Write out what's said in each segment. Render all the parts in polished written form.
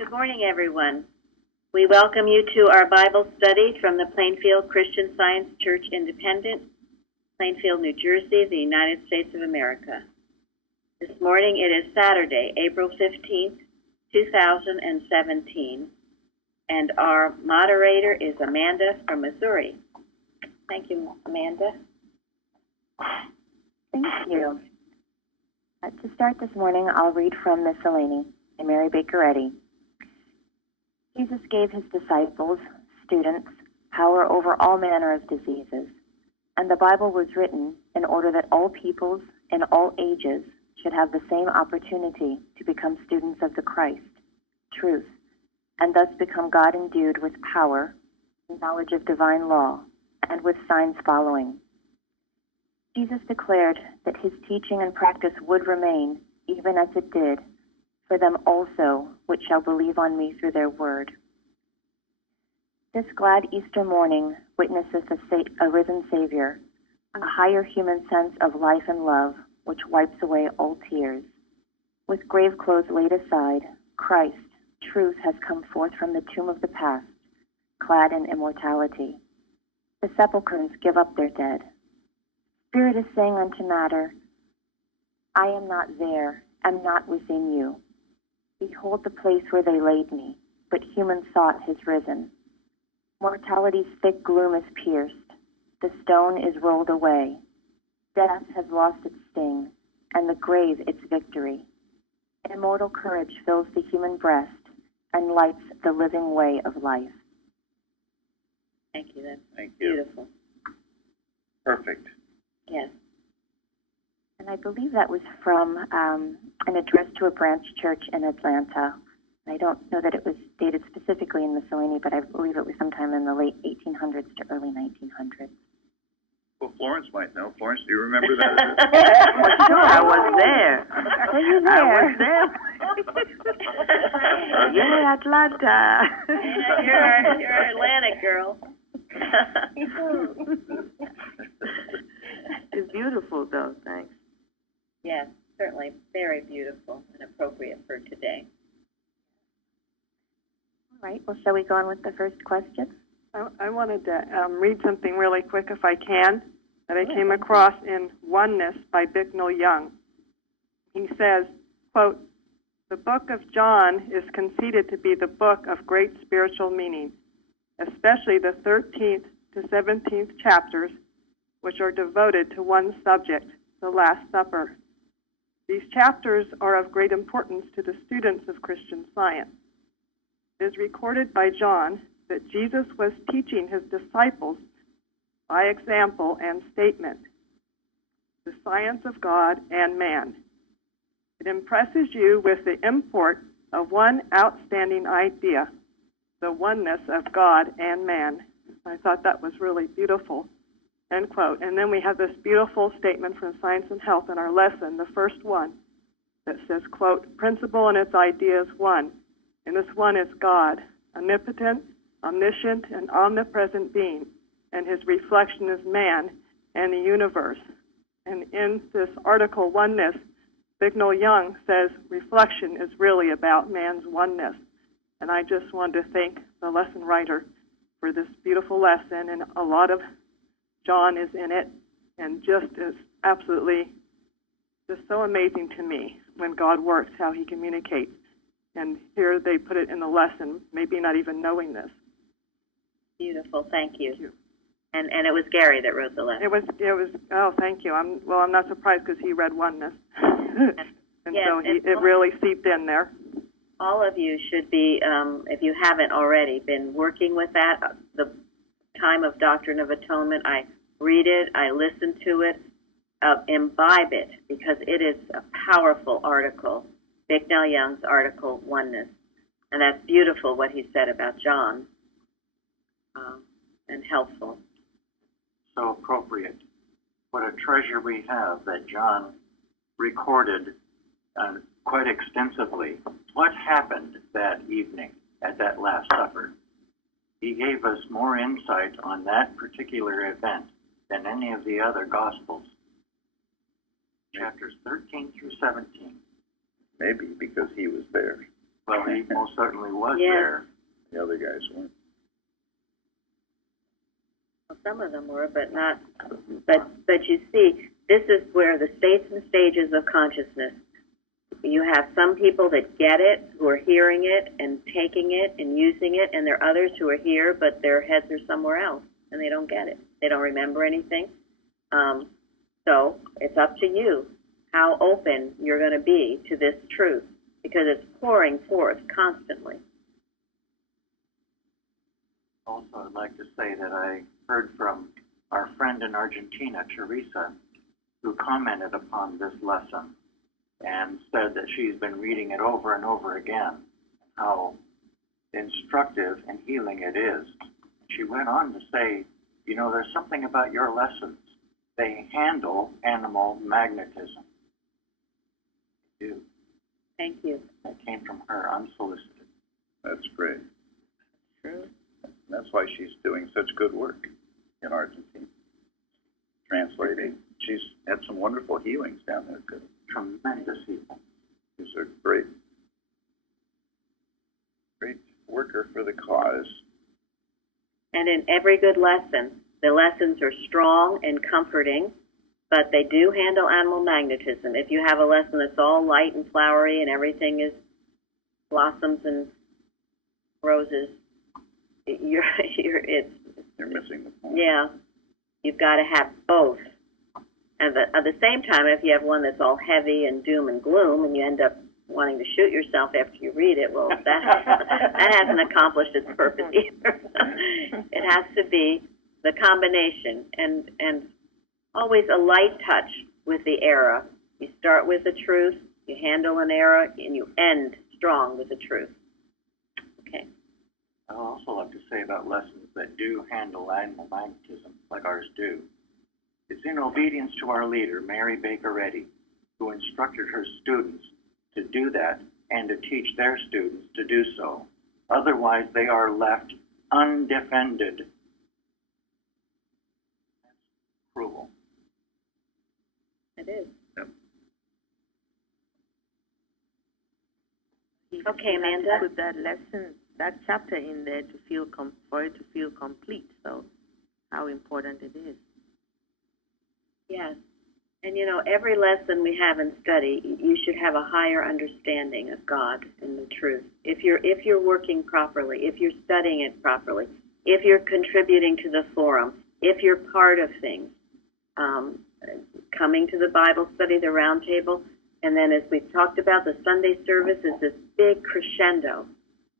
Good morning, everyone. We welcome you to our Bible study from the Plainfield Christian Science Church Independent, Plainfield, New Jersey, the United States of America. This morning it is Saturday, April 15th, 2017, and our moderator is Amanda from Missouri. Thank you, Amanda. Thank you. To start this morning, I'll read from Miscellany by Mary Baker Eddy. Jesus gave his disciples, students, power over all manner of diseases, and the Bible was written in order that all peoples in all ages should have the same opportunity to become students of the Christ, truth, and thus become God-endued with power, knowledge of divine law, and with signs following. Jesus declared that his teaching and practice would remain, even as it did, for them also which shall believe on me through their word. This glad Easter morning witnesses a risen Savior, a higher human sense of life and love which wipes away all tears. With grave clothes laid aside, Christ, truth, has come forth from the tomb of the past, clad in immortality. The sepulchres give up their dead. Spirit is saying unto matter, I am not there, am not within you. Behold the place where they laid me, but human thought has risen. Mortality's thick gloom is pierced. The stone is rolled away. Death has lost its sting, and the grave its victory. Immortal courage fills the human breast and lights the living way of life. Thank you. That's beautiful. Perfect. Yes. And I believe that was from an address to a branch church in Atlanta. I don't know that it was dated specifically in Miscellany, but I believe it was sometime in the late 1800s to early 1900s. Well, Florence might know. Florence, do you remember that? Well, sure, I was there. Were you there? I was there. Yeah, Atlanta. Yeah, you're an Atlantic girl. It's beautiful, though, thanks. Yes, certainly very beautiful and appropriate for today. All right, well, shall we go on with the first question? I wanted to read something really quick, if I can, that I came across in Oneness by Bicknell Young. He says, quote, "The book of John is conceded to be the book of great spiritual meaning, especially the 13th to 17th chapters, which are devoted to one subject, the Last Supper. These chapters are of great importance to the students of Christian Science. It is recorded by John that Jesus was teaching his disciples by example and statement the science of God and man. It impresses you with the import of one outstanding idea, the oneness of God and man." I thought that was really beautiful, end quote. And then we have this beautiful statement from Science and Health in our lesson, the first one, that says, quote, "Principle and its idea is one, and this one is God, omnipotent, omniscient, and omnipresent being, and his reflection is man and the universe." And in this article, Oneness, Bicknell Young says reflection is really about man's oneness. And I just wanted to thank the lesson writer for this beautiful lesson, and a lot of John is in it, and just is absolutely just so amazing to me when God works, how he communicates. And here they put it in the lesson, maybe not even knowing this. Beautiful, thank you. Thank you. And it was Gary that wrote the lesson. It was. Oh, thank you. I'm not surprised because he read Oneness, and yes, so it really seeped in there. All of you should be, if you haven't already, been working with that. The time of Doctrine of Atonement, I read it, I listen to it, imbibe it, because it is a powerful article, Bicknell Young's article, Oneness. And that's beautiful what he said about John, and helpful. So appropriate. What a treasure we have that John recorded quite extensively what happened that evening at that Last Supper. He gave us more insight on that particular event than any of the other Gospels. Chapters 13 through 17. Maybe because he was there. Well, he most certainly was Yes. there. The other guys weren't. Well, some of them were, but not. But you see, this is where the states and stages of consciousness. You have some people that get it, who are hearing it and taking it and using it, and there are others who are here, but their heads are somewhere else, and they don't get it. They don't remember anything. So it's up to you how open you're going to be to this truth, because it's pouring forth constantly. Also, I'd like to say that I heard from our friend in Argentina, Teresa, who commented upon this lesson and said that she's been reading it over and over again, how instructive and healing it is. She went on to say, you know, there's something about your lessons. They handle animal magnetism. They do. Thank you. That came from her unsolicited. That's great. True. That's why she's doing such good work in Argentina. Translating. She's had some wonderful healings down there, too. Tremendous people. She's a great worker for the cause. And in every good lesson, the lessons are strong and comforting, but they do handle animal magnetism. If you have a lesson that's all light and flowery and everything is blossoms and roses, you're missing the point. yeah, you've got to have both. And at the same time, if you have one that's all heavy and doom and gloom, and you end up wanting to shoot yourself after you read it, well, that hasn't accomplished its purpose either. It has to be the combination, and always a light touch with the era. You start with the truth, you handle an era, and you end strong with the truth. Okay. I'd also like to say about lessons that do handle animal magnetism, like ours do. It's in obedience to our leader, Mary Baker Eddy, who instructed her students to do that and to teach their students to do so. Otherwise, they are left undefended. That's cruel. It is. Yep. Okay, You have to Amanda. put that lesson, that chapter in there to feel for it to feel complete. So, how important it is. Yes. And you know, every lesson we have in study, you should have a higher understanding of God and the truth. If you're working properly, if you're studying it properly, if you're contributing to the forum, if you're part of things, coming to the Bible study, the round table, and then as we've talked about, the Sunday service is this big crescendo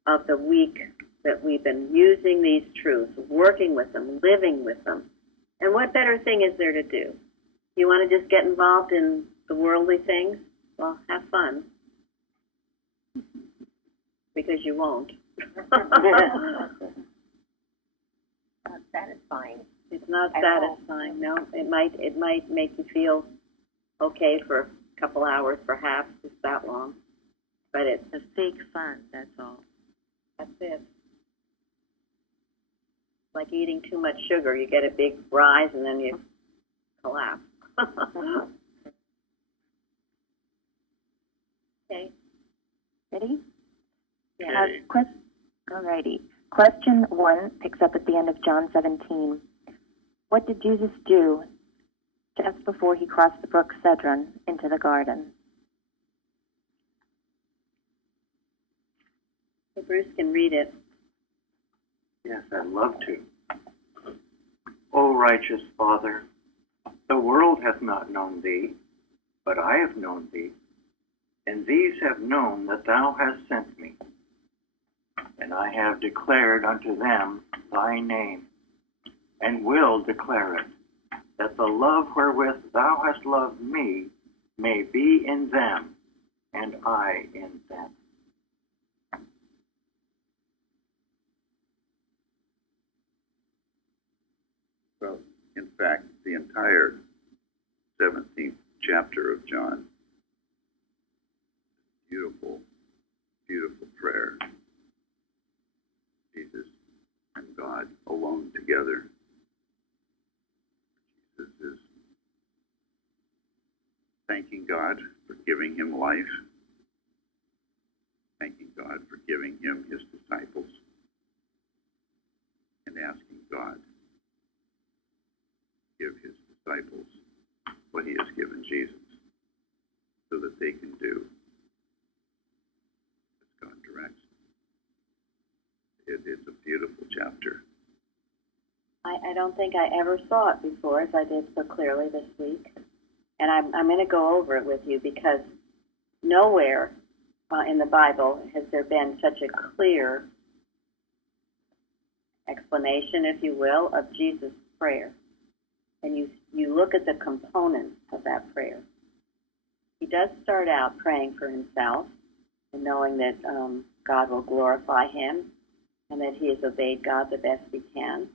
of the week that we've been using these truths, working with them, living with them. And what better thing is there to do? You want to just get involved in the worldly things? Well, have fun. Because you won't. Not satisfying. It's not At all. satisfying, no. It might make you feel okay for a couple hours, perhaps, just that long. But it's A fake fun, that's all. that's it. Like eating too much sugar. You get a big rise and then you collapse. Okay. Ready? Yeah. Okay. Alrighty. Question 1 picks up at the end of John 17. What did Jesus do just before he crossed the brook Cedron into the garden? So Bruce can read it. Yes, I'd love to. O righteous Father, the world hath not known thee, but I have known thee, and these have known that thou hast sent me. And I have declared unto them thy name, and will declare it, that the love wherewith thou hast loved me may be in them, and I in them. Well, in fact, the entire 17th chapter of John, beautiful, beautiful prayer. Jesus and God alone together. Jesus is thanking God for giving him life, thanking God giving him his disciples and asking God to give his disciples what he has given Jesus so that they can do as God directs. It's a beautiful chapter. I don't think I ever saw it before, as I did so clearly this week. And I'm going to go over it with you because nowhere in the Bible has there been such a clear explanation, if you will, of Jesus' prayer. And you look at the components of that prayer. He does start out praying for himself and knowing that God will glorify him and that he has obeyed God the best he can.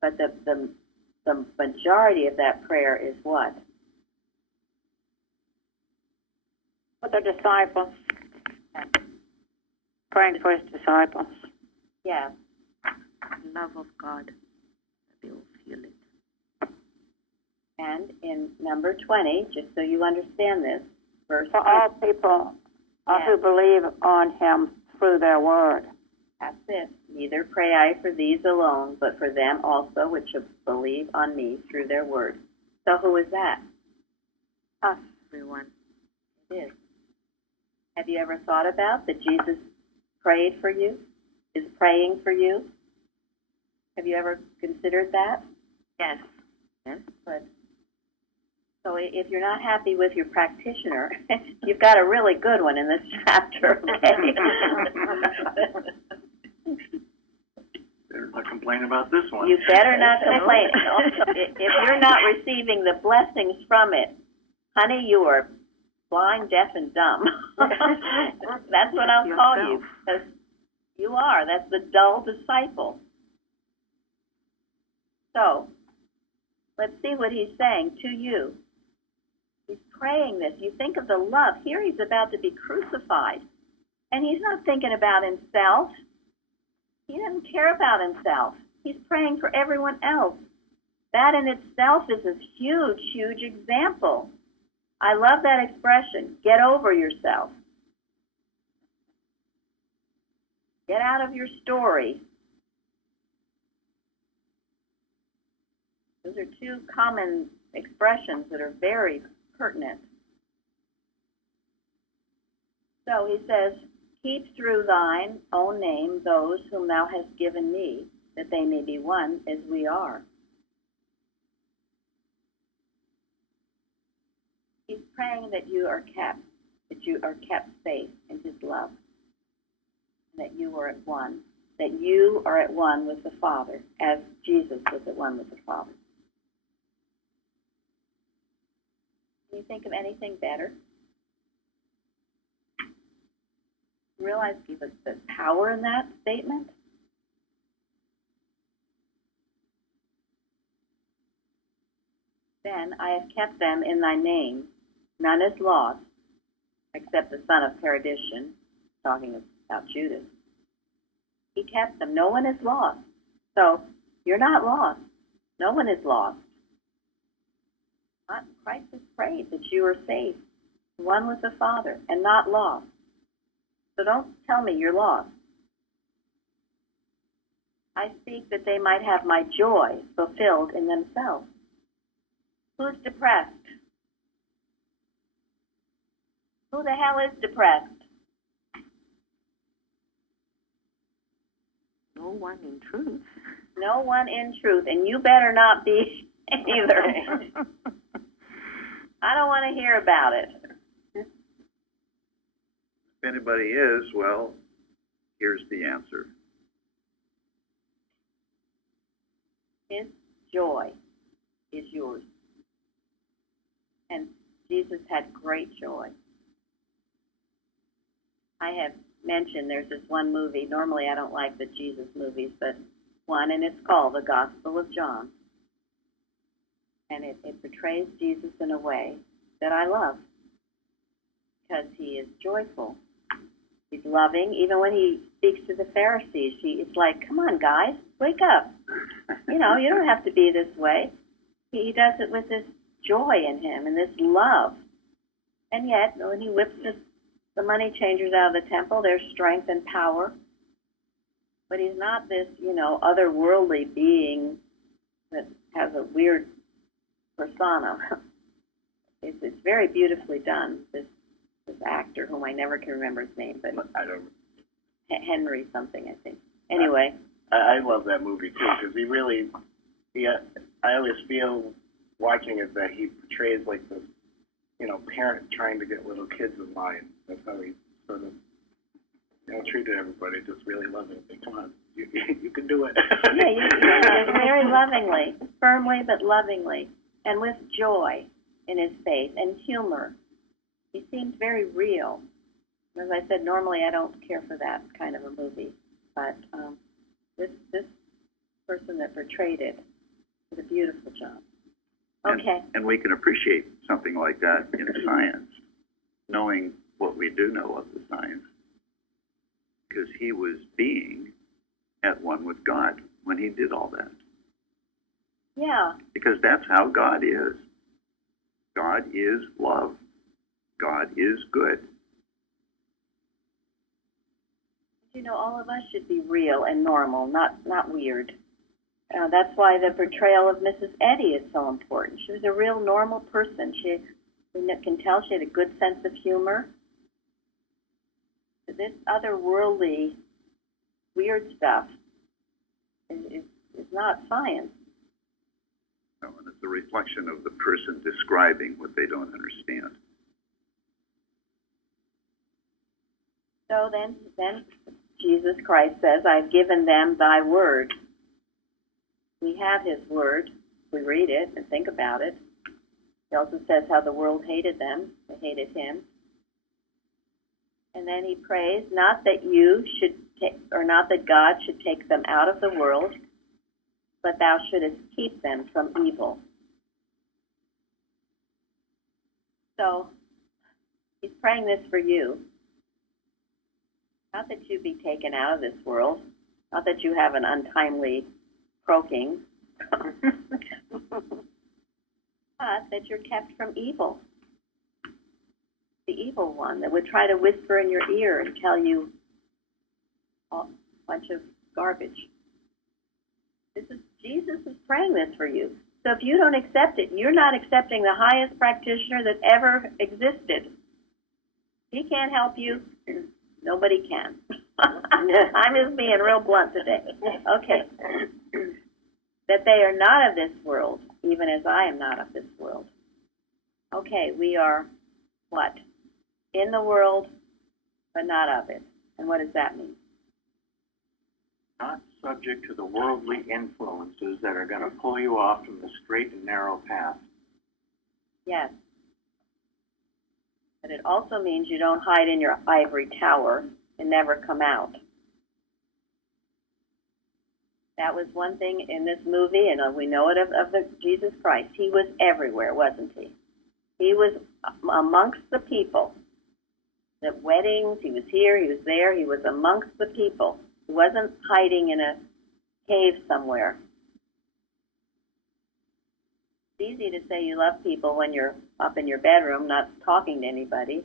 But the majority of that prayer is what? For the disciples. Praying for his disciples. Yeah. Love of God, that they will feel it. And in number 20, just so you understand this, verse For all people who believe on him through their word. That's it. Neither pray I for these alone, but for them also which believe on me through their word. So who is that? Us, everyone. It is. Have you ever thought about that Jesus prayed for you, is praying for you? Have you ever considered that? Yes. Yes. Good. So if you're not happy with your practitioner, you've got a really good one in this chapter, okay? Better not complain about this one. You better not complain. If you're not receiving the blessings from it, honey, you are blind, deaf, and dumb. That's what I'll call you, because you are. That's the dull disciple. So, let's see what he's saying to you. He's praying this. You think of the love. Here he's about to be crucified, and he's not thinking about himself. He doesn't care about himself. He's praying for everyone else. That in itself is a huge, huge example. I love that expression, get over yourself. Get out of your story. Those are two common expressions that are very pertinent. So he says, keep through thine own name those whom thou hast given me, that they may be one as we are. He's praying that you are kept safe in his love, and that you are at one, that you are at one with the Father, as Jesus was at one with the Father. Can you think of anything better? Realize the power in that statement? Then I have kept them in thy name. None is lost, except the son of perdition, talking about Judas. He kept them. No one is lost. So you're not lost. No one is lost. Christ has prayed that you are safe, one with the Father, and not lost. So don't tell me you're lost. I speak that they might have my joy fulfilled in themselves. Who's depressed? Who the hell is depressed? No one in truth. No one in truth, and you better not be either. I don't want to hear about it. If anybody is, well, here's the answer. His joy is yours. And Jesus had great joy. I have mentioned there's this one movie. Normally I don't like the Jesus movies, but one, and it's called The Gospel of John. And it portrays Jesus in a way that I love, because he is joyful. He's loving. Even when he speaks to the Pharisees, it's like, come on, guys, wake up. You don't have to be this way. He does it with this joy in him and this love. And yet, when he whips the the money changers out of the temple. There's strength and power. But he's not this, otherworldly being that has a weird persona. It's very beautifully done. This actor, whom I never can remember his name, but I don't. Henry something, I think. Anyway, I love that movie too because I always feel watching it that he portrays like this, parent trying to get little kids in line. That's how he sort of, treated everybody just really loving. Like, come on, you can do it. yeah, very lovingly, firmly but lovingly, and with joy in his face and humor. He seemed very real. As I said, normally I don't care for that kind of a movie, but this person that portrayed it did a beautiful job. Okay. And we can appreciate something like that in science, knowing what we do know of the science, because he was being at one with God when he did all that. Yeah. Because that's how God is. God is love. God is good. All of us should be real and normal, not weird. That's why the portrayal of Mrs. Eddy is so important. She was a real normal person. We can tell she had a good sense of humor. This otherworldly, weird stuff is not science. No, and it's a reflection of the person describing what they don't understand. So then Jesus Christ says, I've given them thy word. We have his word. We read it and think about it. He also says how the world hated them. They hated him. And then he prays, not that not that God should take them out of the world, but thou shouldest keep them from evil. So he's praying this for you. Not that you be taken out of this world, not that you have an untimely croaking, but that you're kept from evil. The evil one that would try to whisper in your ear and tell you a bunch of garbage. Jesus is praying this for you. So if you don't accept it, you're not accepting the highest practitioner that ever existed. He can't help you. Nobody can. I'm just being real blunt today. Okay. That they are not of this world, even as I am not of this world. Okay, we are what? In the world, but not of it. And what does that mean? Not subject to the worldly influences that are going to pull you off from the straight and narrow path. Yes. But it also means you don't hide in your ivory tower and never come out. That was one thing in this movie, and we know it of Jesus Christ. He was everywhere, wasn't he? He was amongst the people. The weddings, he was here, he was there, he was amongst the people. He wasn't hiding in a cave somewhere. It's easy to say you love people when you're up in your bedroom, not talking to anybody.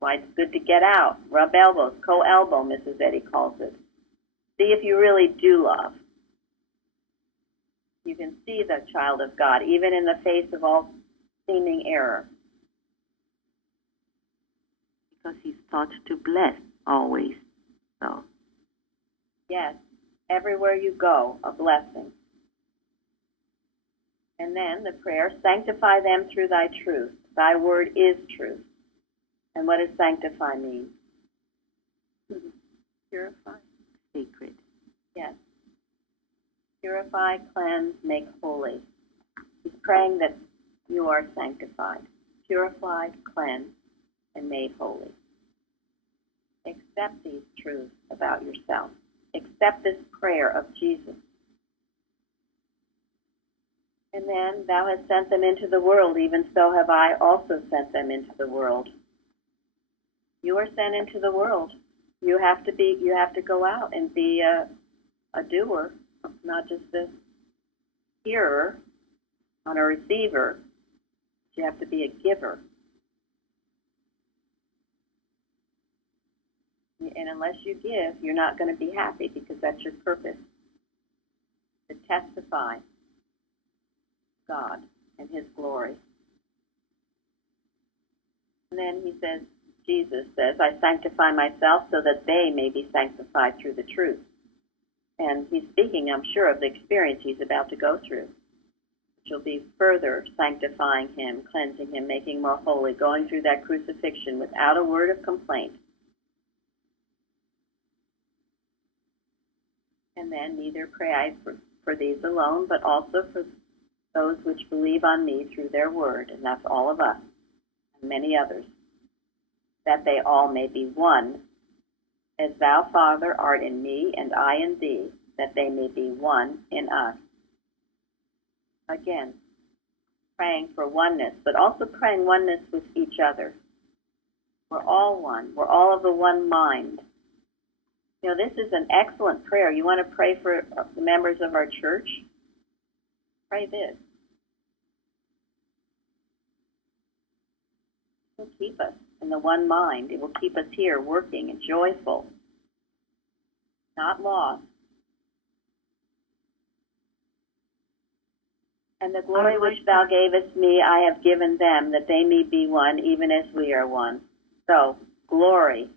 Why it's good to get out, rub elbows, co-elbow, Mrs. Eddy calls it. See if you really do love. You can see the child of God, even in the face of all seeming error. Because he's taught to bless always. So. Yes, everywhere you go, a blessing. And then the prayer, sanctify them through thy truth. Thy word is truth. And what does sanctify mean? Purify. Sacred. Yes. Purify, cleanse, make holy. He's praying that you are sanctified, purified, cleansed, and made holy. Accept these truths about yourself. Accept this prayer of Jesus. And then, thou hast sent them into the world, even so have I also sent them into the world. You are sent into the world. You have to go out and be a doer, not just a hearer on a receiver. You have to be a giver. And unless you give, you're not going to be happy because that's your purpose, to testify God and His glory. And then he says, Jesus says, I sanctify myself so that they may be sanctified through the truth. And he's speaking, I'm sure, of the experience he's about to go through, which will be further sanctifying him, cleansing him, making him more holy, going through that crucifixion without a word of complaint. And then neither pray I for these alone, but also for those which believe on me through their word, and that's all of us, and many others, that they all may be one, as thou, Father, art in me, and I in thee, that they may be one in us. Again, praying for oneness, but also praying oneness with each other. We're all one. We're all of the one mind. You know, this is an excellent prayer. You want to pray for the members of our church? Pray this. It will keep us in the one mind. It will keep us here working and joyful, not lost. And the glory which thou gavest me, I have given them, that they may be one, even as we are one. So, glory.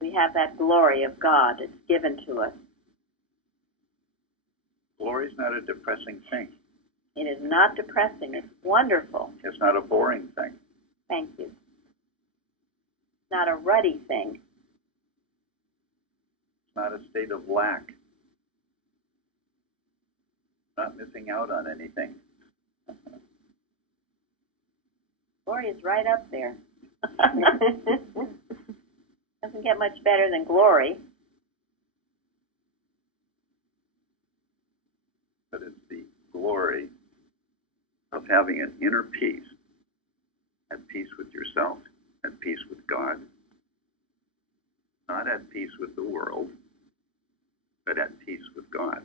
We have that glory of God. It's given to us. Glory is not a depressing thing. It is not depressing. It's wonderful. It's not a boring thing. Thank you. It's not a ruddy thing. It's not a state of lack. Not missing out on anything. Glory is right up there. Doesn't get much better than glory. But it's the glory of having an inner peace, at peace with yourself, at peace with God, not at peace with the world, but at peace with God.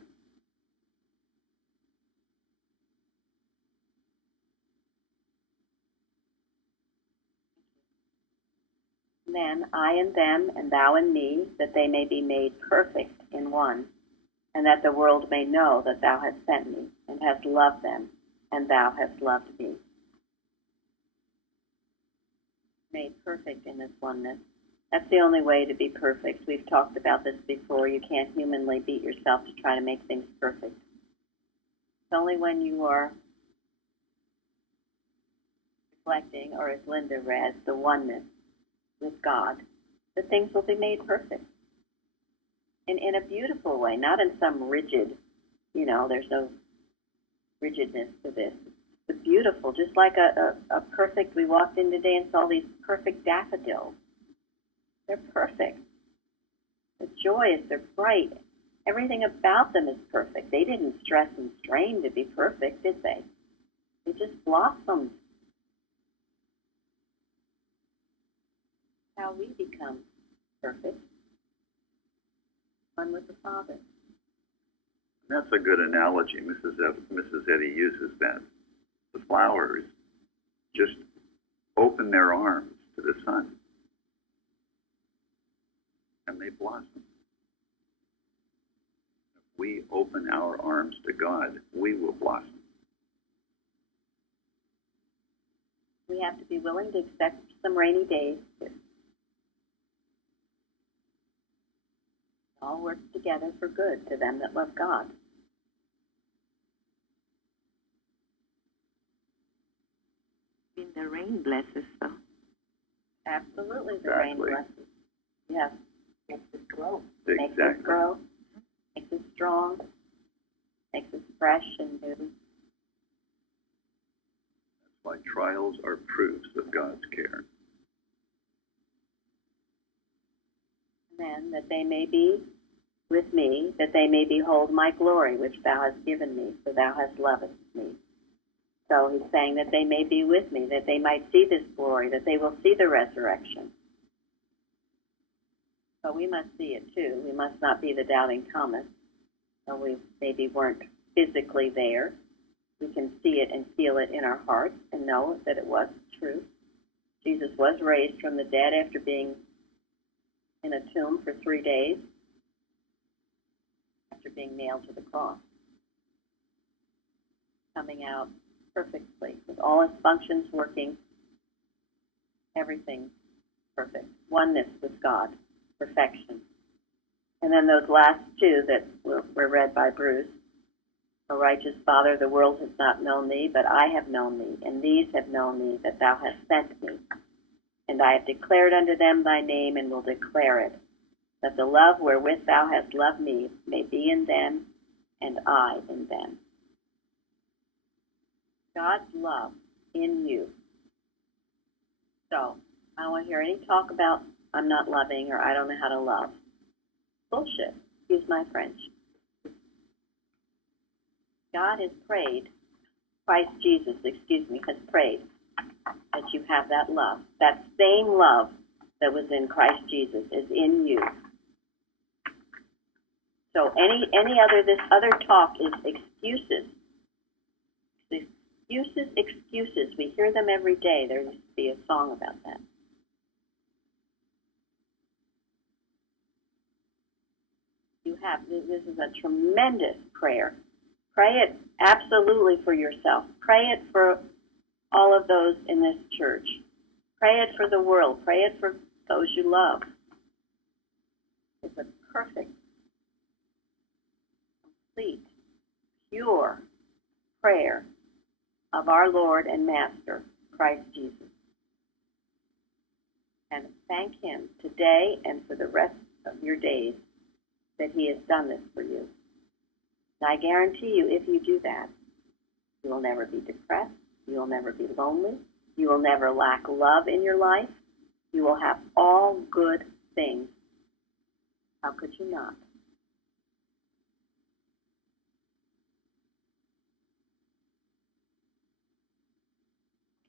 Then I in them, and thou in me, that they may be made perfect in one, and that the world may know that thou hast sent me, and hast loved them, and thou hast loved me. Made perfect in this oneness. That's the only way to be perfect. We've talked about this before. You can't humanly beat yourself to try to make things perfect. It's only when you are reflecting, or as Linda read, the oneness with God, that things will be made perfect. In a beautiful way, not in some rigid, there's no rigidness to this. It's beautiful, just like a perfect, we walked in today and saw these perfect daffodils. They're perfect. They're joyous, they're bright. Everything about them is perfect. They didn't stress and strain to be perfect, did they? They just blossomed. How we become perfect, one with the Father. That's a good analogy. Mrs. Eddy uses that. The flowers just open their arms to the sun, and they blossom. If we open our arms to God, we will blossom. We have to be willing to accept some rainy days. All work together for good to them that love God. In the rain blesses, though. Absolutely, the rain Exactly. blesses. Yes. Makes us grow. Exactly. Makes us grow. Makes us strong. Makes us fresh and new. That's why trials are proofs of God's care. And then that they may be with me, that they may behold my glory, which thou hast given me, for thou hast loved me. So he's saying that they may be with me, that they might see this glory, that they will see the resurrection. So we must see it too. We must not be the doubting Thomas. So we maybe weren't physically there. We can see it and feel it in our hearts and know that it was true. Jesus was raised from the dead after being in a tomb for 3 days after being nailed to the cross, coming out perfectly with all his functions working, everything perfect. Oneness with God, perfection. And then those last two that were read by Bruce. O righteous Father, the world has not known thee, but I have known thee, and these have known thee, that thou hast sent me. And I have declared unto them thy name, and will declare it, that the love wherewith thou hast loved me may be in them, and I in them. God's love in you. So, I don't want to hear any talk about I'm not loving or I don't know how to love. Bullshit. Excuse my French. God has prayed, Christ Jesus, has prayed that you have that love. That same love that was in Christ Jesus is in you. So any other, this other talk is excuses. Excuses. We hear them every day. There used to be a song about that. You have, this is a tremendous prayer. Pray it absolutely for yourself. Pray it for all of those in this church. Pray it for the world. Pray it for those you love. It's a perfect, complete, pure prayer of our Lord and Master, Christ Jesus. And thank him today and for the rest of your days that he has done this for you. And I guarantee you, if you do that, you will never be depressed, you will never be lonely, you will never lack love in your life, you will have all good things. How could you not?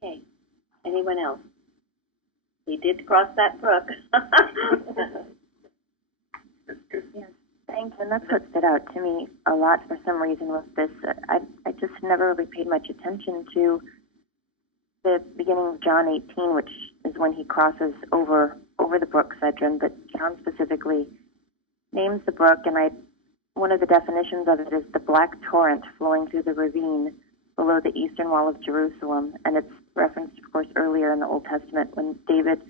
Okay, anyone else? He did cross that brook. Yes, thanks. And that's what stood out to me a lot for some reason with this. I just never really paid much attention to the beginning of John 18, which is when he crosses over the brook Cedron, but John specifically names the brook, and one of the definitions of it is the black torrent flowing through the ravine below the eastern wall of Jerusalem, and it's referenced, of course, earlier in the Old Testament when David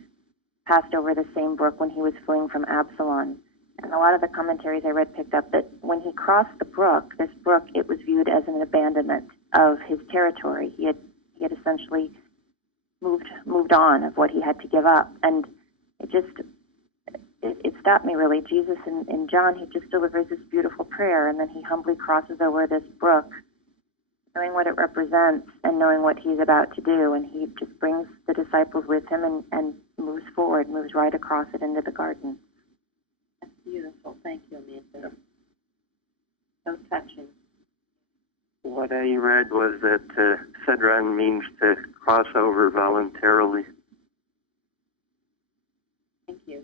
passed over the same brook when he was fleeing from Absalom. And a lot of the commentaries I read picked up that when he crossed the brook, this brook, it was viewed as an abandonment of his territory. He had essentially moved on of what he had to give up, and it stopped me really. Jesus in John, he just delivers this beautiful prayer, and then he humbly crosses over this brook, knowing what it represents and knowing what he's about to do, and he just brings the disciples with him and moves forward, moves right across it into the garden. That's beautiful. Thank you, Amanda. So touching. What I read was that Cedron means to cross over voluntarily. Thank you.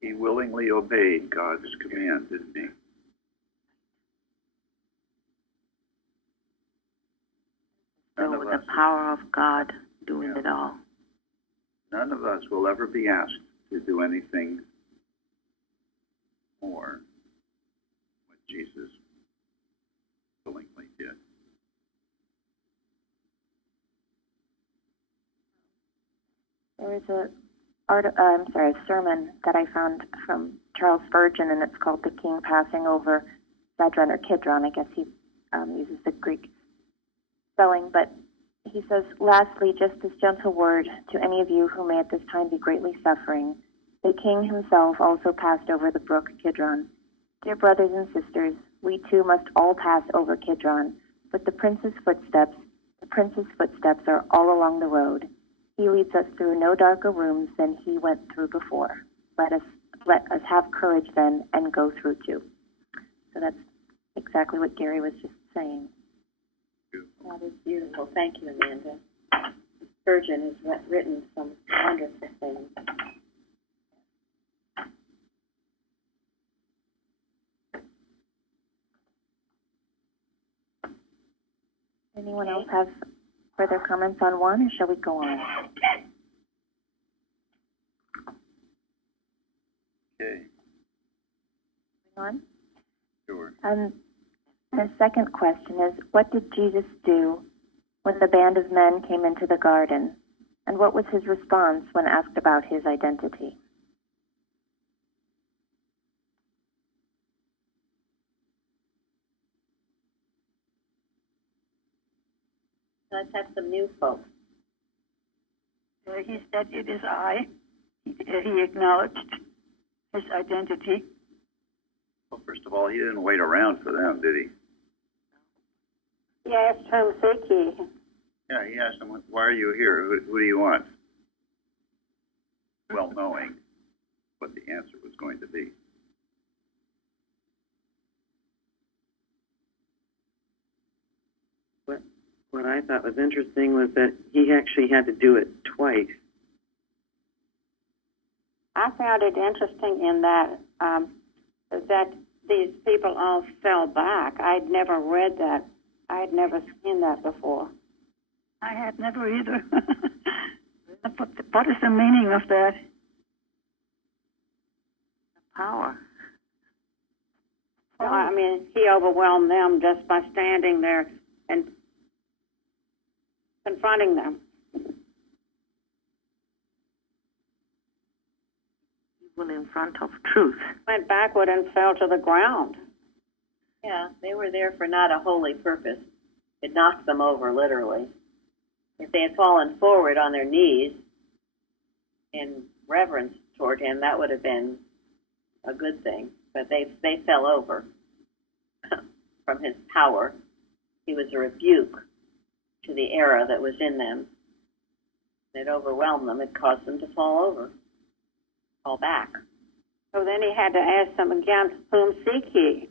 He willingly obeyed God's command, didn't he? So with the power of God doing it all. None of us will ever be asked to do anything more what Jesus willingly did. There was a sermon that I found from Charles Spurgeon, and it's called "The King Passing Over Cedron," or Kidron. I guess he uses the Greek spelling, but he says, "Lastly, just this gentle word to any of you who may at this time be greatly suffering. The King himself also passed over the brook Kidron. Dear brothers and sisters, we too must all pass over Kidron, but the prince's footsteps are all along the road. He leads us through no darker rooms than he went through before. Let us have courage then and go through too." So that's exactly what Gary was just saying. That is beautiful. Thank you, Amanda. Spurgeon has written some wonderful things. Anyone else have further comments on one, or shall we go on? Okay, On. sure. The second question is, what did Jesus do when the band of men came into the garden? And what was his response when asked about his identity? Let's have some new folks. He said, "It is I." He acknowledged his identity. Well, first of all, he didn't wait around for them, did he? He asked whom seek ye. Yeah, he asked them, why are you here? Who do you want? Well, knowing what the answer was going to be. What I thought was interesting was that he actually had to do it twice. I found it interesting in that that these people all fell back. I'd never read that. I had never seen that before. I had never either. What is the meaning of that? Power. Well, I mean, he overwhelmed them just by standing there and confronting them. Evil in front of truth. Went backward and fell to the ground. Yeah, they were there for not a holy purpose. It knocked them over, literally. If they had fallen forward on their knees in reverence toward him, that would have been a good thing. But they fell over from his power. He was a rebuke to the error that was in them. It overwhelmed them. It caused them to fall over, fall back. So then he had to ask them again, whom seek ye?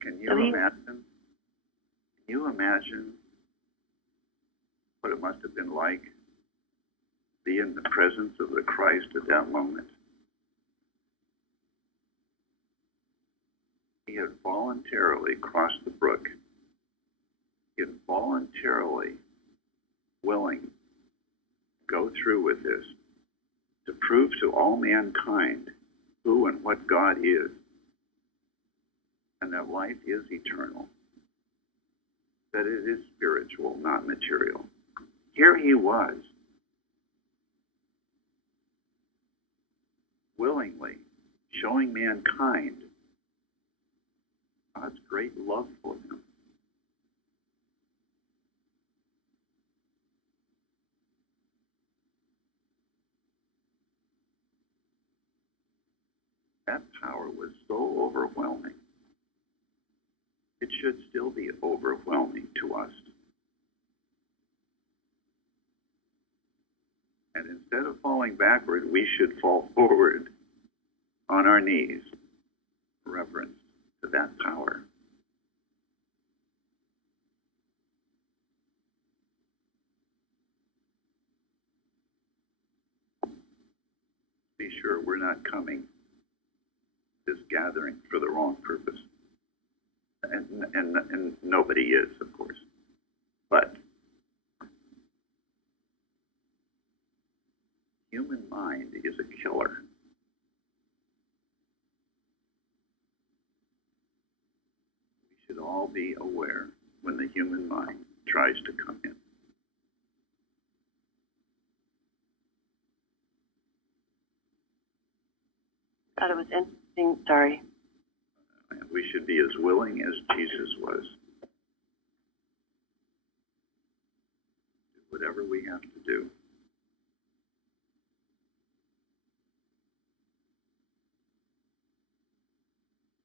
Can you imagine what it must have been like to be in the presence of the Christ at that moment? He had voluntarily crossed the brook. He had voluntarily willing to go through with this to prove to all mankind who and what God is, and that life is eternal, that it is spiritual, not material. Here he was, willingly showing mankind God's great love for them. That power was so overwhelming. It should still be overwhelming to us. And instead of falling backward, we should fall forward on our knees, reverence to that power. Be sure we're not coming to this gathering for the wrong purpose. And nobody is, of course. But human mind is a killer. We should all be aware when the human mind tries to come in. Thought it was interesting. Sorry. We should be as willing as Jesus was. Do whatever we have to do.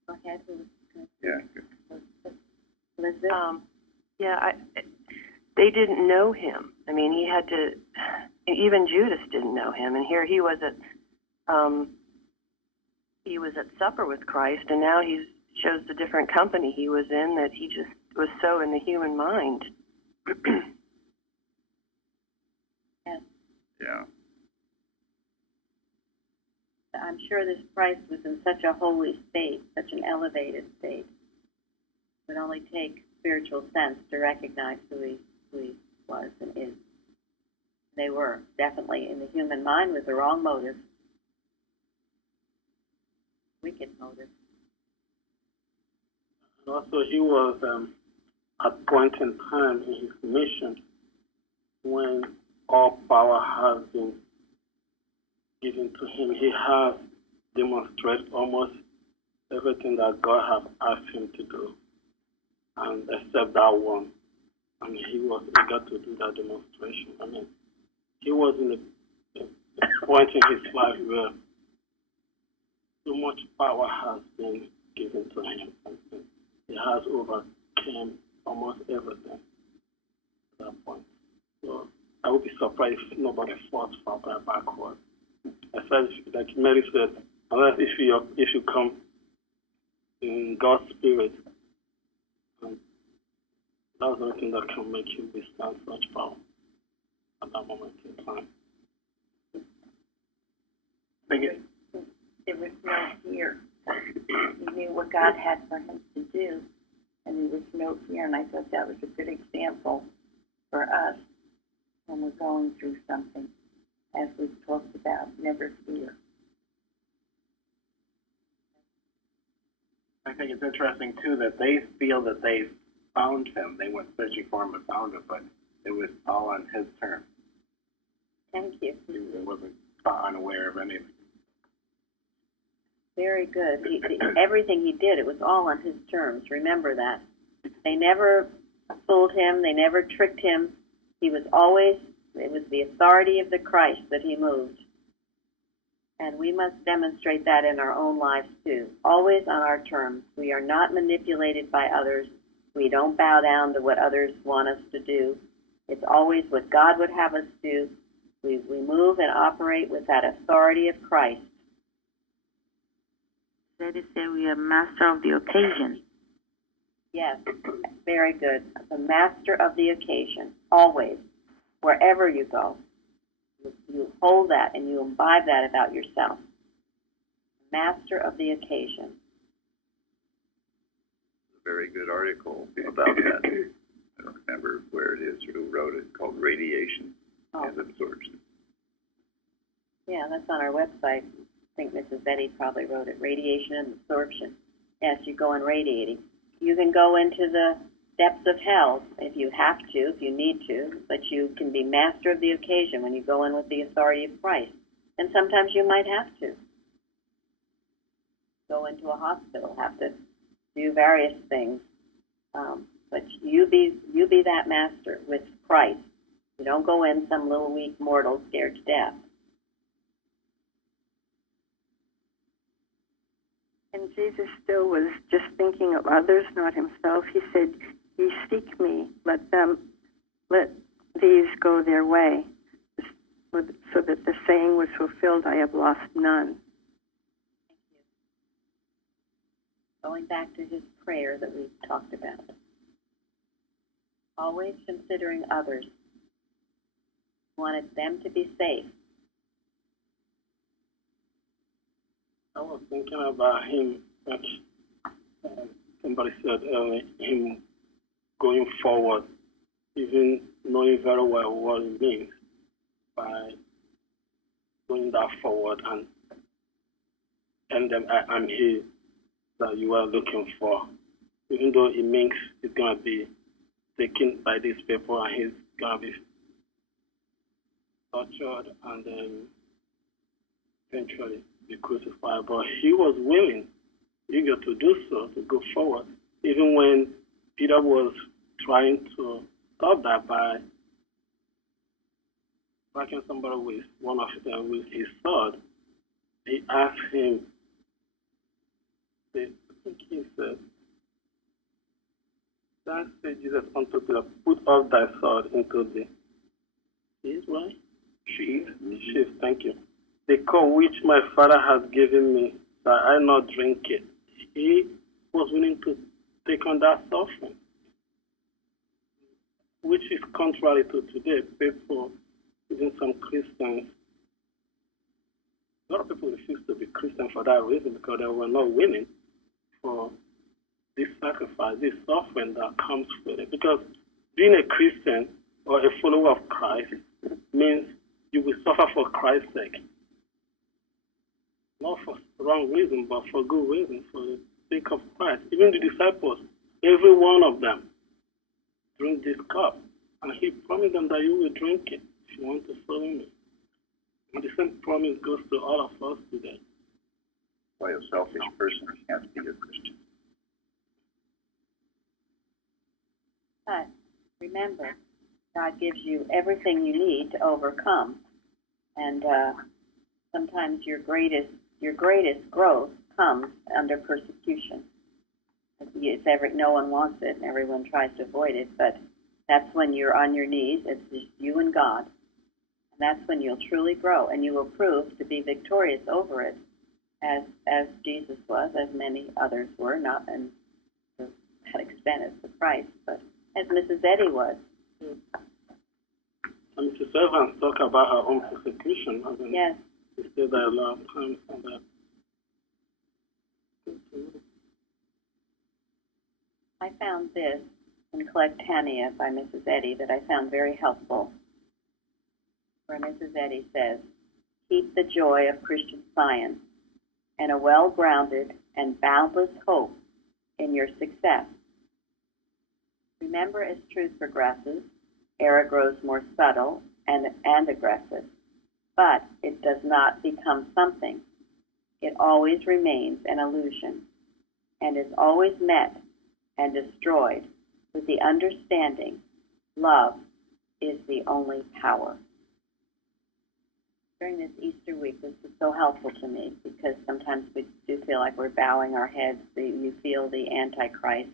Go ahead. Yeah. Elizabeth? They didn't know him. I mean, he had to. Even Judas didn't know him, and here he was at supper with Christ, and now he shows the different company he was in, that he just was so in the human mind. Yeah. I'm sure this Christ was in such a holy state, such an elevated state. It would only take spiritual sense to recognize who he was and is. They were definitely in the human mind with the wrong motive, wicked motive. And also, he was at point in time in his mission when all power has been given to him. He has demonstrated almost everything that God has asked him to do, and except that one. I mean, he was eager to do that demonstration. I mean, he was in a point in his life where so much power has been given to him. And he has overcome almost everything at that point. So I would be surprised if nobody fought for backward. Aside, like Mary said, unless if you come in God's spirit, that's the only thing that can make you withstand such power at that moment in time. There was no fear. He knew what God had for him to do, and there was no fear. And I thought that was a good example for us when we're going through something, as we've talked about. Never fear. I think it's interesting too that they feel that they found him. They went searching for him and found him, but it was all on his terms. Thank you. He wasn't unaware of anything. Very good. Everything he did, it was all on his terms. Remember that. They never fooled him. They never tricked him. He was always, it was the authority of the Christ that he moved. And we must demonstrate that in our own lives too. Always on our terms. We are not manipulated by others. We don't bow down to what others want us to do. It's always what God would have us do. We move and operate with that authority of Christ. Let us say we are master of the occasion. Yes, very good. The master of the occasion, always, wherever you go. You hold that and you imbibe that about yourself. Master of the occasion. A very good article about that. I don't remember where it is or who wrote it, called Radiation and Absorption. Yeah, that's on our website. I think Mrs. Betty probably wrote it, Radiation and Absorption. Yes, you go on radiating. You can go into the depths of hell if you have to, if you need to, but you can be master of the occasion when you go in with the authority of Christ. And sometimes you might have to go into a hospital, have to do various things. But you be that master with Christ. You don't go in some little weak mortal scared to death. And Jesus still was just thinking of others, not himself. He said, "Ye seek me, let these go their way," so that the saying was fulfilled, "I have lost none." Going back to his prayer that we talked about. Always considering others. Wanted them to be safe. I was thinking about him, like somebody said earlier, him going forward, even knowing very well what it means by going that forward and then I'm here that you are looking for. Even though it means it's going to be taken by these people and he's going to be tortured and then eventually be crucified, but he was willing, eager to do so, to go forward, even when Peter was trying to stop that by striking somebody with one of them with his sword. He asked him, I think he said, "Then said Jesus unto Peter, put up thy sword into the sheath," right? Sheath. Sheath, thank you. "The cup which my Father has given me, that I not drink it." He was willing to take on that suffering, which is contrary to today. People, even some Christians, a lot of people refuse to be Christian for that reason, because they were not willing for this sacrifice, this suffering that comes with it. Because being a Christian or a follower of Christ means you will suffer for Christ's sake. Not for wrong reason, but for good reason, for the sake of Christ. Even the disciples, every one of them, drink this cup. And he promised them that you will drink it if you want to follow me. And the same promise goes to all of us today. Why a selfish person can't be a Christian. But remember, God gives you everything you need to overcome. And sometimes your greatest growth comes under persecution. No one wants it, and everyone tries to avoid it, but that's when you're on your knees. It's just you and God. And that's when you'll truly grow, and you will prove to be victorious over it, as Jesus was, as many others were, not in that extent as the Christ, but as Mrs. Eddy was. And Mrs. Evans talked about her own persecution. I mean, yes. She said that a lot of times. And that. I found this in Collectania by Mrs. Eddy that I found very helpful, where Mrs. Eddy says, "Keep the joy of Christian Science and a well-grounded and boundless hope in your success. Remember, as truth progresses, error grows more subtle and aggressive, but it does not become something. It always remains an illusion and is always met and destroyed with the understanding love is the only power." During this Easter week, this is so helpful to me because sometimes we do feel like we're bowing our heads. You feel the Antichrist.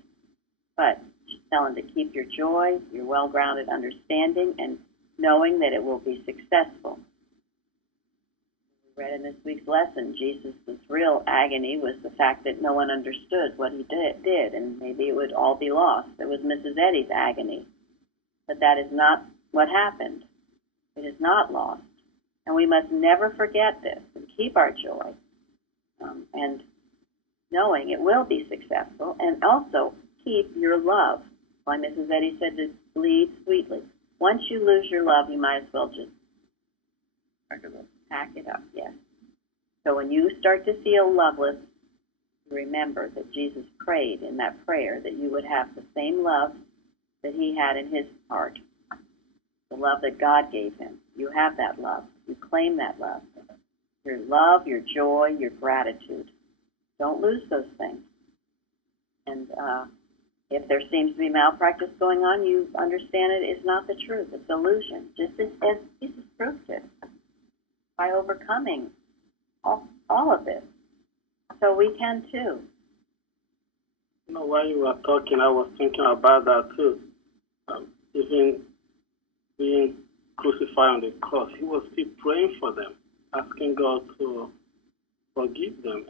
But she's telling to keep your joy, your well-grounded understanding, and knowing that it will be successful. We read in this week's lesson, Jesus' real agony was the fact that no one understood what he did, and maybe it would all be lost. It was Mrs. Eddy's agony. But that is not what happened. It is not lost. And we must never forget this and keep our joy and knowing it will be successful, and also keep your love. Why Mrs. Eddy said to bleed sweetly. Once you lose your love, you might as well just pack it up, yes. So when you start to feel loveless, remember that Jesus prayed in that prayer that you would have the same love that he had in his heart, the love that God gave him. You have that love. You claim that love. Your love, your joy, your gratitude. Don't lose those things. And if there seems to be malpractice going on, you understand it is not the truth. It's illusion, just as Jesus proved it by overcoming all of this. So we can too. You know, while you were talking, I was thinking about that too. Even being crucified on the cross, he was still praying for them, asking God to forgive them.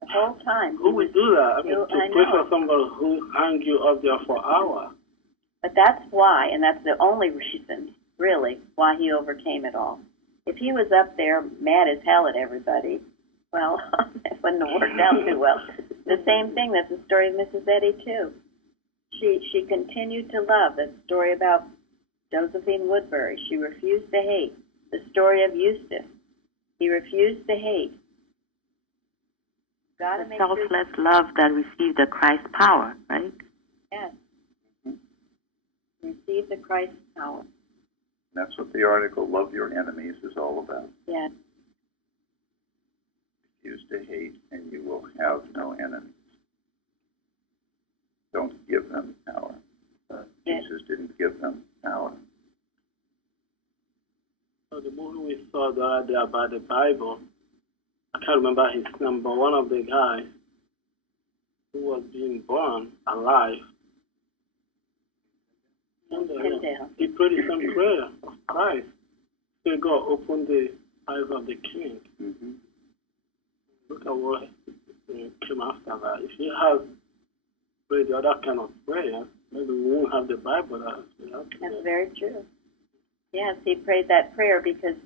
The whole time. Who would do that? I mean, to pray for somebody who hung you up there for hours. But that's why, and that's the only reason, really, why he overcame it all. If he was up there mad as hell at everybody, well, it wouldn't have worked out too well. The same thing, that's the story of Mrs. Eddy, too. She continued to love. That story about Josephine Woodbury. She refused to hate. The story of Eustace. He refused to hate. The selfless love that received the Christ power, right? Yes. Receive the Christ power. That's what the article, Love Your Enemies, is all about. Yes. Refuse to hate, and you will have no enemies. Don't give them power. Jesus didn't give them power. So the movie we saw the other day about the Bible, I can't remember his name, but one of the guys who was being born alive, he prayed the same prayer of Christ. Say, God, open the eyes of the king. Mm-hmm. Look at what came after that. If he has prayed the other kind of prayer, maybe we won't have the Bible. That's very true. Yes, he prayed that prayer because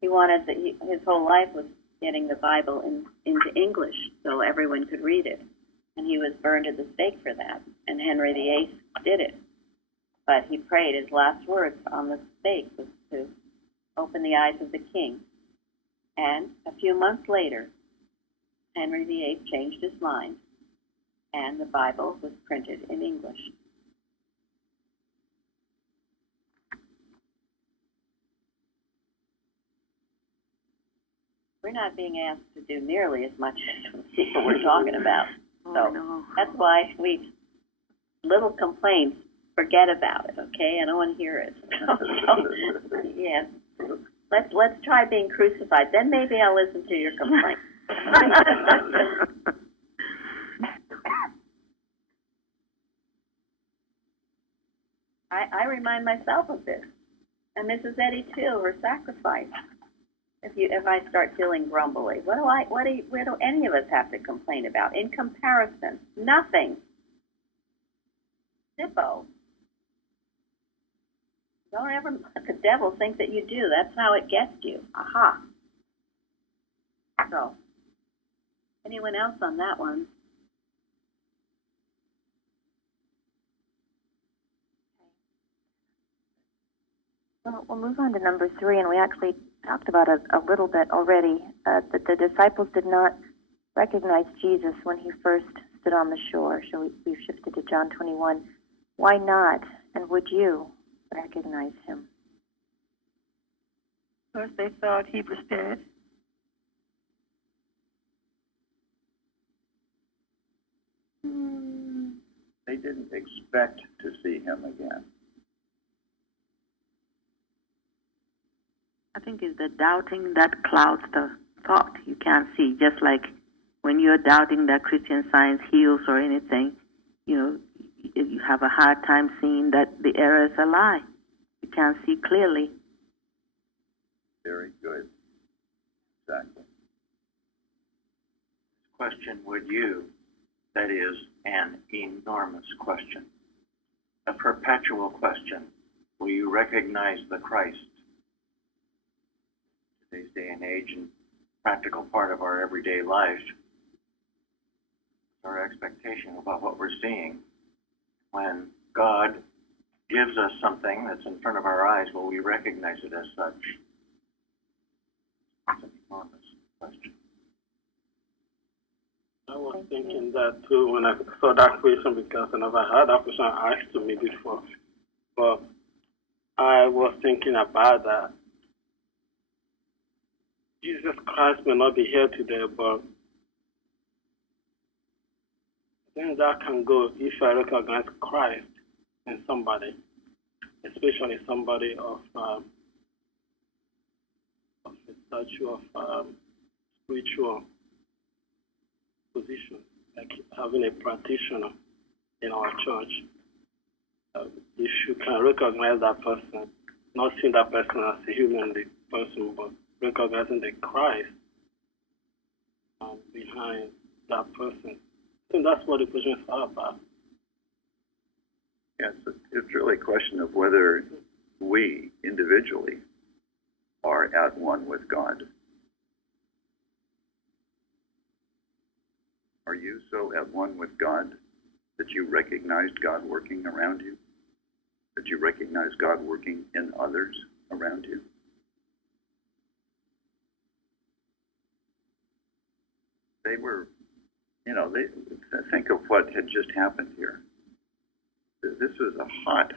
he wanted his whole life was getting the Bible into English so everyone could read it. And he was burned at the stake for that. And Henry VIII did it. But he prayed, his last words on the stake was to open the eyes of the king. And a few months later, Henry VIII changed his mind, and the Bible was printed in English. We're not being asked to do nearly as much as what we're talking about. So that's why we, little complaints, forget about it, okay? I don't want to hear it. Yeah. Let's try being crucified. Then maybe I'll listen to your complaint. I remind myself of this, and Mrs. Eddy too, her sacrifice. If I start feeling grumbly, where do any of us have to complain about? In comparison, nothing. Zippo. Don't ever let the devil think that you do. That's how it gets you. Aha. So, anyone else on that one? Well, we'll move on to number 3, and we actually talked about it a little bit already, that the disciples did not recognize Jesus when he first stood on the shore. So we've shifted to John 21. Why not? And would you recognize him? Because they thought he was dead. They didn't expect to see him again. I think it's the doubting that clouds the thought. You can't see. Just like when you're doubting that Christian Science heals or anything, you have a hard time seeing that the error is a lie. You can't see clearly. Very good. Exactly. Question, would you? That is an enormous question. A perpetual question. Will you recognize the Christ? Today's day and age and practical part of our everyday life, our expectation about what we're seeing. When God gives us something that's in front of our eyes, will we recognize it as such? It's an enormous question. I was thinking that too when I saw that question, because I never had that question asked to me before. But I was thinking about that. Jesus Christ may not be here today, but I think that can go if I recognize Christ in somebody, especially somebody of a statue of spiritual position, like having a practitioner in our church. If you can recognize that person, not seeing that person as a human person, but recognizing the Christ behind that person. I think that's what the question is all about. Yes, it's really a question of whether we individually are at one with God. Are you so at one with God that you recognized God working around you? That you recognize God working in others around you? They were, they think of what had just happened here. This was a hot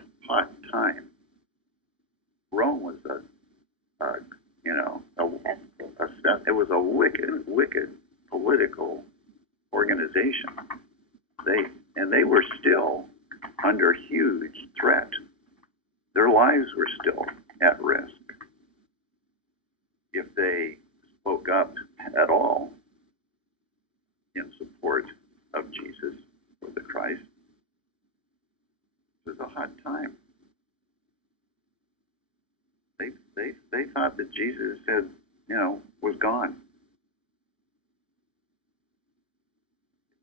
time. Rome was it was a wicked political organization. They were still under huge threat. Their lives were still at risk. If they spoke up at all in support of Jesus or the Christ, it was a hot time. They thought that Jesus was gone.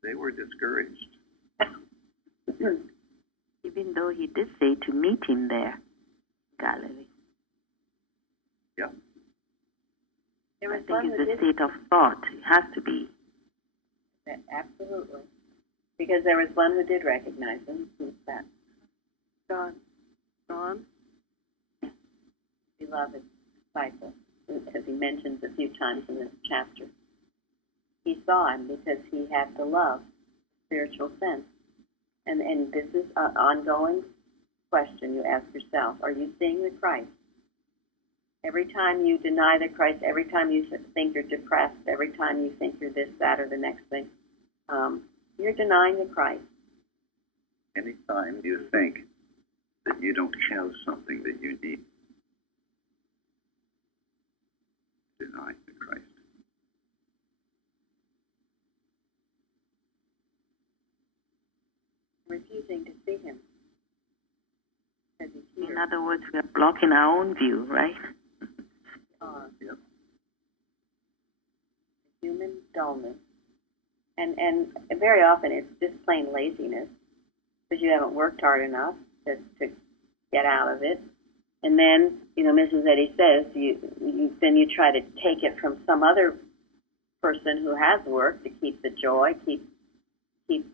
They were discouraged. Even though he did say to meet him there, Galilee. Yeah. I think it's a state of thought. It has to be. Absolutely. Because there was one who did recognize him. Who's that? John. John? Beloved disciple, as he mentions a few times in this chapter. He saw him because he had the love, spiritual sense. And this is an ongoing question you ask yourself. Are you seeing the Christ? Every time you deny the Christ, every time you think you're depressed, every time you think you're this, that, or the next thing, you're denying the Christ. Anytime you think that you don't have something that you need, deny the Christ. Refusing to see him. In other words, we are blocking our own view, right? Yep. Human dullness. And very often it's just plain laziness because you haven't worked hard enough to get out of it. And then, Mrs. Eddy says, then you try to take it from some other person who has worked to keep the joy, keep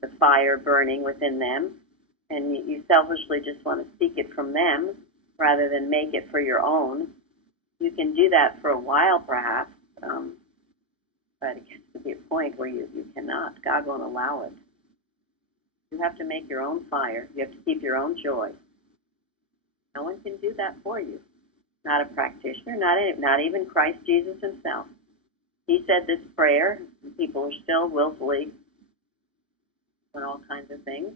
the fire burning within them, and you selfishly just want to seek it from them rather than make it for your own. You can do that for a while, perhaps, but it gets to be a point where you cannot. God won't allow it. You have to make your own fire. You have to keep your own joy. No one can do that for you. Not a practitioner, not even Christ Jesus himself. He said this prayer, and people are still willfully doing all kinds of things.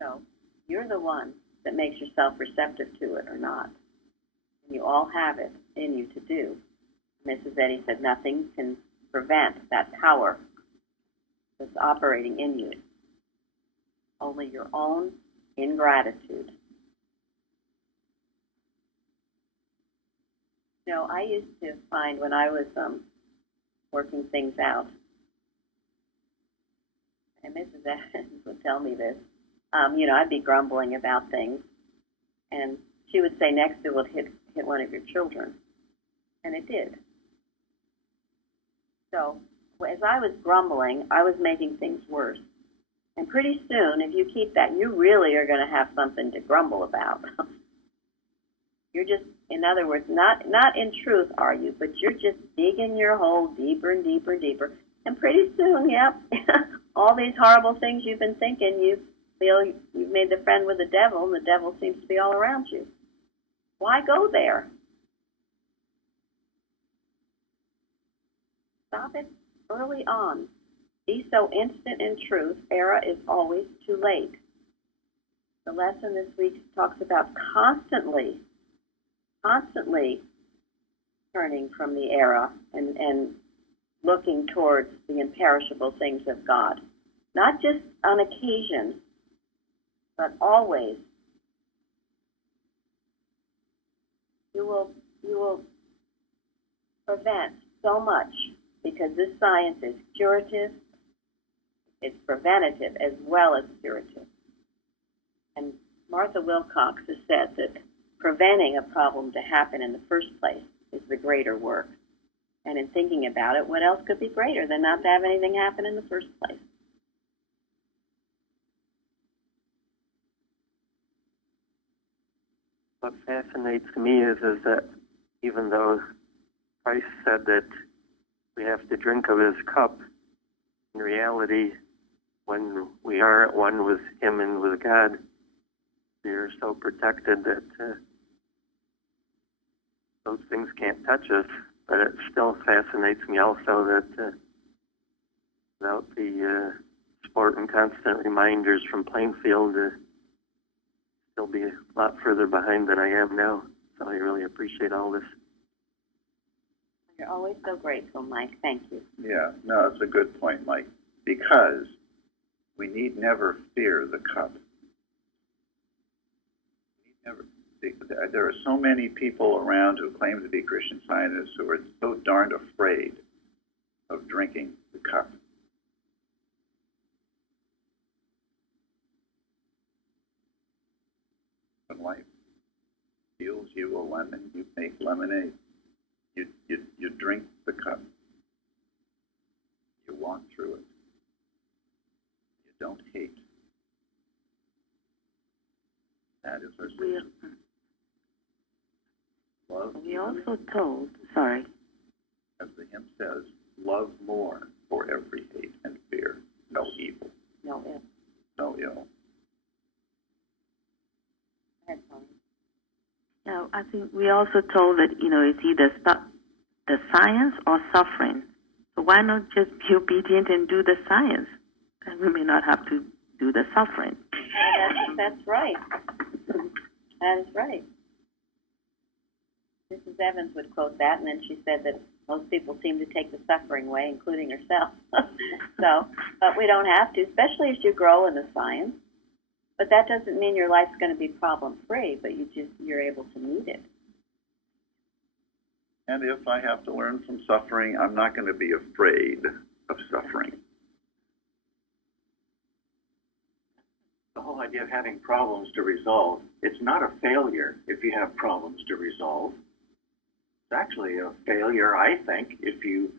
So you're the one that makes yourself receptive to it or not. And you all have it in you to do. Mrs. Eddy said nothing can prevent that power that's operating in you. Only your own ingratitude. I used to find when I was working things out, and Mrs. Evans would tell me this, I'd be grumbling about things, and she would say next it would hit one of your children, and it did. So as I was grumbling, I was making things worse. And pretty soon, if you keep that, you really are going to have something to grumble about. You're just, in other words, not in truth are you, but you're just digging your hole deeper and deeper and deeper. And pretty soon, all these horrible things you've been thinking, you feel you've made the friend with the devil, and the devil seems to be all around you. Why go there? Stop it early on. Be so instant in truth, error is always too late. The lesson this week talks about constantly turning from the error and looking towards the imperishable things of God. Not just on occasion, but always. You will prevent so much because this science is curative, it's preventative as well as curative. And Martha Wilcox has said that preventing a problem to happen in the first place is the greater work. And in thinking about it, what else could be greater than not to have anything happen in the first place? What fascinates me is that even though Christ said that we have to drink of his cup, in reality, when we are at one with him and with God, we are so protected that those things can't touch us. But it still fascinates me also that without the support and constant reminders from Plainfield, still be a lot further behind than I am now. So I really appreciate all this. You're always so grateful, Mike. Thank you. Yeah, no, it's a good point, Mike, because we need never fear the cup. There are so many people around who claim to be Christian Scientists who are so darned afraid of drinking the cup. When life deals you a lemon, you make lemonade. You drink the cup. You walk through it. You don't hate. That is our We, citizen. Love, we also told, sorry, as the hymn says, love more for every hate and fear, no evil, No ill. no ill. yeah, I think we also told that, it's either the science or suffering. So why not just be obedient and do the science? And we may not have to do the suffering. That's right. That is right. Mrs. Evans would quote that, and then she said that most people seem to take the suffering way, including herself. But we don't have to, especially as you grow in the science. But that doesn't mean your life's going to be problem-free, but you're able to meet it. And if I have to learn from suffering, I'm not going to be afraid of suffering. The whole idea of having problems to resolve, it's not a failure if you have problems to resolve. It's actually a failure, I think, if you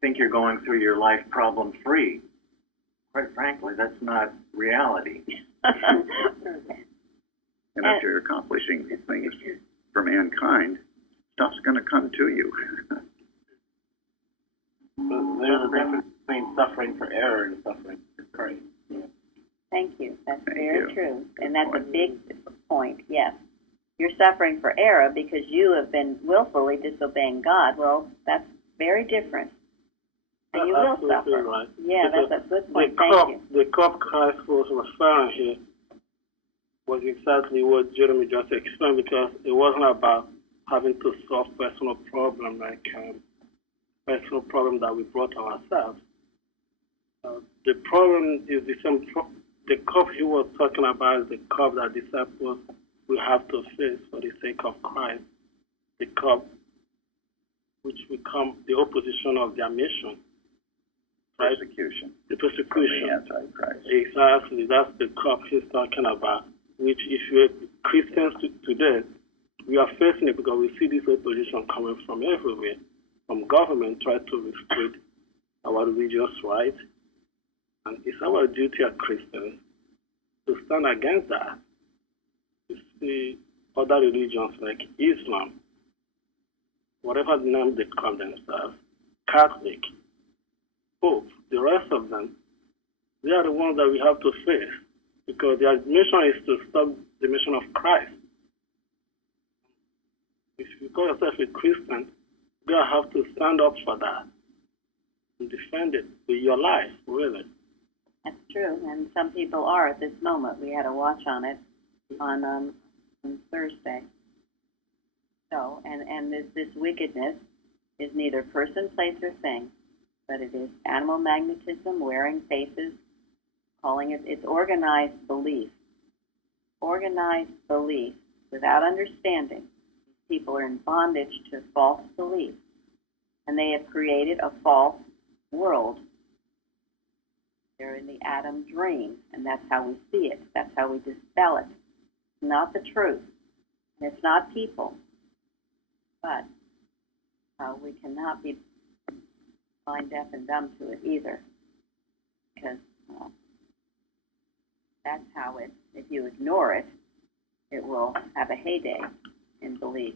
think you're going through your life problem-free. Quite frankly, that's not reality. And if you're accomplishing these things for mankind, stuff's going to come to you. There's a difference between suffering for error and suffering for Christ. Thank you. That's Thank very you. true. And that's a big point, yes. You're suffering for error because you have been willfully disobeying God. Well, that's very different. And you will Absolutely suffer. right. Yeah, Because that's a good point. Thank you. The cup Christ was referring here was exactly what Jeremy just explained, because it wasn't about having to solve personal problem like personal problem that we brought ourselves. The problem is the same. The cup he was talking about is the cup that disciples will have to face for the sake of Christ. The cup which become the opposition of their mission. Right? Persecution. The persecution. From the Antichrist. Exactly. That's the cup he's talking about, which if you're Christians today, we are facing it because we see this opposition coming from everywhere. From government trying to restrict our religious rights. And it's our duty as Christians to stand against that. You see other religions like Islam, whatever name they call themselves, Catholic, Pope, the rest of them, they are the ones that we have to face because their mission is to stop the mission of Christ. If you call yourself a Christian, you have to stand up for that and defend it with your life, really. That's true, and some people are at this moment. We had a watch on it on Thursday. So, and this wickedness is neither person, place, or thing, but it is animal magnetism, wearing faces, calling it, it's organized belief. Organized belief without understanding. People are in bondage to false beliefs, and they have created a false world. They're in the Adam dream, and that's how we see it. That's how we dispel it. It's not the truth, and it's not people, but we cannot be blind, deaf, and dumb to it either, because that's how it, if you ignore it, it will have a heyday in belief.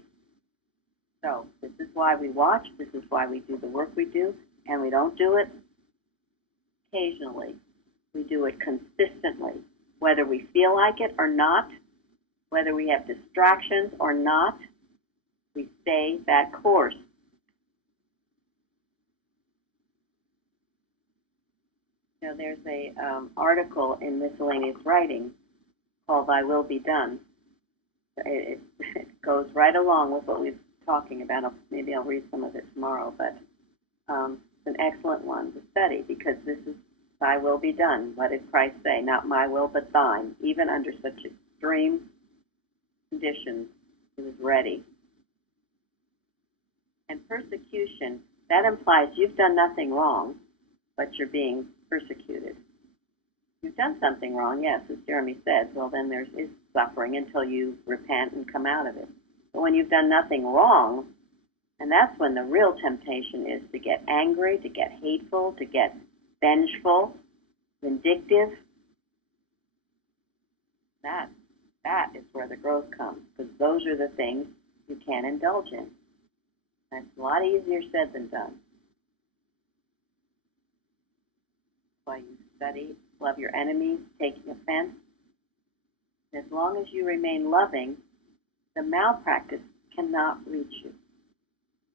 So this is why we watch, this is why we do the work we do, and we don't do it occasionally. We do it consistently, whether we feel like it or not, whether we have distractions or not, we stay that course. You know, there's a article in Miscellaneous Writing called "Thy Will Be Done." It goes right along with what we're talking about. Maybe I'll read some of it tomorrow, but it's an excellent one to study because this is "Thy will be done." What did Christ say? Not my will, but thine. Even under such extreme conditions, he was ready. And persecution, that implies you've done nothing wrong, but you're being persecuted. You've done something wrong, yes, as Jeremy said, well then there is suffering until you repent and come out of it. But when you've done nothing wrong, and that's when the real temptation is to get angry, to get hateful, to get vengeful, vindictive. That's that is where the growth comes, because those are the things you can indulge in. That's a lot easier said than done. That's why you study, love your enemies, taking offense. As long as you remain loving, the malpractice cannot reach you.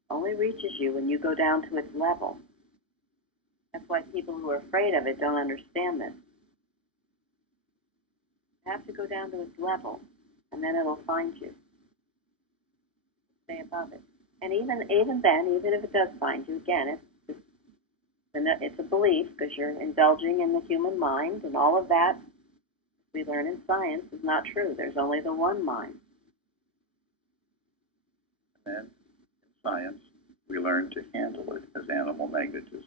Only reaches you when you go down to its level. That's why people who are afraid of it don't understand this. You have to go down to its level, and then it'll find you. Stay above it. And even then, even if it does find you, again, it's a belief, because you're indulging in the human mind, and all of that, we learn in science, is not true. There's only the one mind. And in science, we learn to handle it as animal magnetism.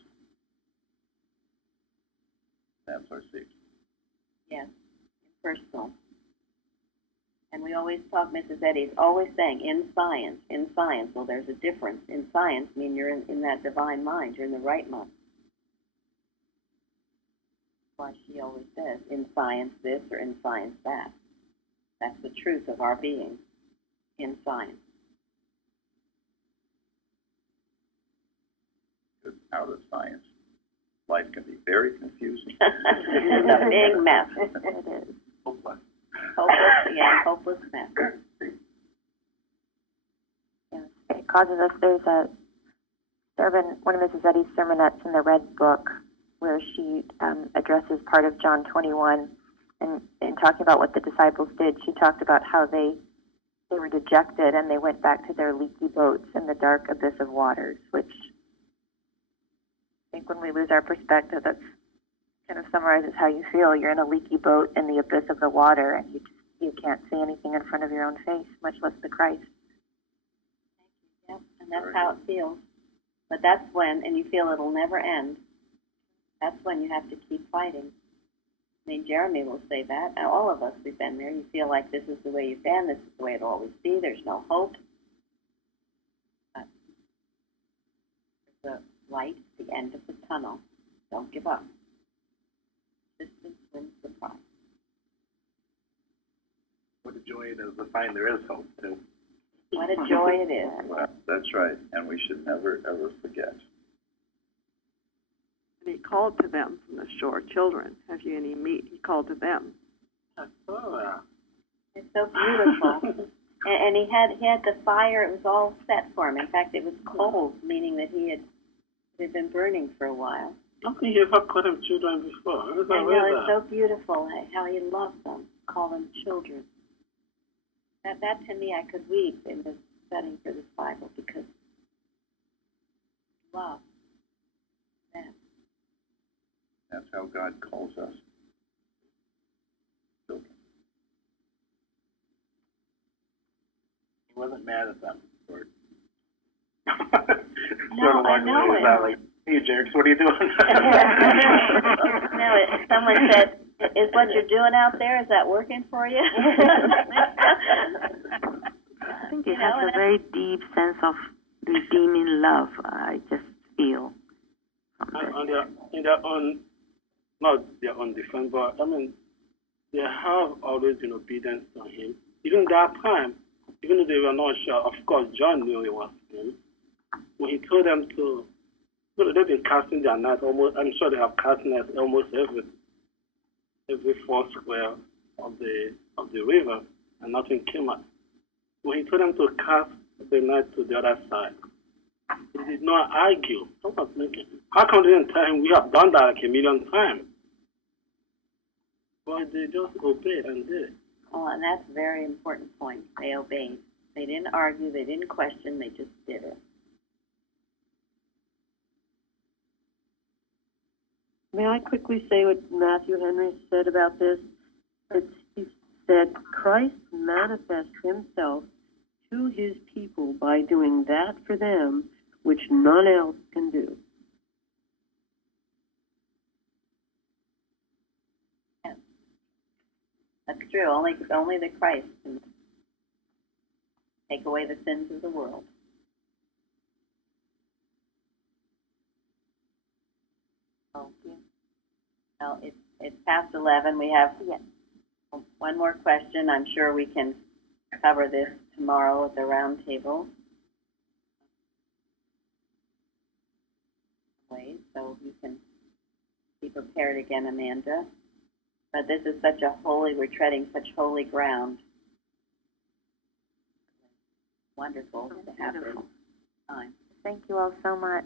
That's our secret. Yes, personal. And we always talk, Mrs. Eddy's always saying, in science. Well, there's a difference. In science, I mean, you're in that divine mind. You're in the right mind. That's why she always says, in science this or in science that. That's the truth of our being, in science. Because out of science, life can be very confusing. It's a big mess. It is. Hopeless. Hopeless mess. Yes, it causes us. There's a sermon, one of Mrs. Eddy's sermonettes in the Red Book, where she addresses part of John 21, and in talking about what the disciples did, she talked about how they were dejected and they went back to their leaky boats in the dark abyss of waters, which I think when we lose our perspective, that kind of summarizes how you feel. You're in a leaky boat in the abyss of the water, and you can't see anything in front of your own face, much less the Christ. Yep, and that's how it feels. But that's when, and you feel it'll never end, that's when you have to keep fighting. I mean, Jeremy will say that, and all of us, we've been there. You feel like this is the way you've been, this is the way it'll always be, there's no hope. But there's a light at the end of the tunnel. Don't give up. Persistence wins the prize. What a joy it is to find there is hope, too. What a joy it is. Well, that's right, and we should never, ever forget. And he called to them from the shore, children, have you any meat? He called to them. It's so beautiful. and he had the fire, it was all set for him. In fact, it was cold, meaning that it had been burning for a while. I don't think he ever called them children before. I know, it's so beautiful how he loved them, call them children. That to me, I could weep in this studying for this Bible, because love them. That's how God calls us. Children. He wasn't mad at them. No, I know it. Like, hey, jerks, what are you doing? No, someone said, is what you're doing out there, is that working for you? I think it has a very deep sense of redeeming love, I just feel. In their own, not their own defense, but I mean, they have always been obedient to him. Even that time, even though they were not sure, of course, John knew it was him. When he told them to, they've been casting their nets almost, I'm sure they have cast nets almost every four square of the river, and nothing came out. When he told them to cast the net to the other side, he did not argue. I was thinking, how come they didn't tell him we have done that like a million times? But they just obeyed and did it. Oh, and that's a very important point. They obeyed. They didn't argue, they didn't question, they just did it. May I quickly say what Matthew Henry said about this? He said, Christ manifests himself to his people by doing that for them which none else can do. Yes. That's true. Only the Christ can take away the sins of the world. Oh, well, it's past 11. We have One more question. I'm sure we can cover this tomorrow at the round table. So you can be prepared again, Amanda. But this is such a holy, we're treading such holy ground. Wonderful to have this time. Thank you all so much.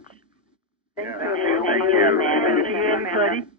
Thank you, Thank Amanda. you. Amanda. Thank you, everybody.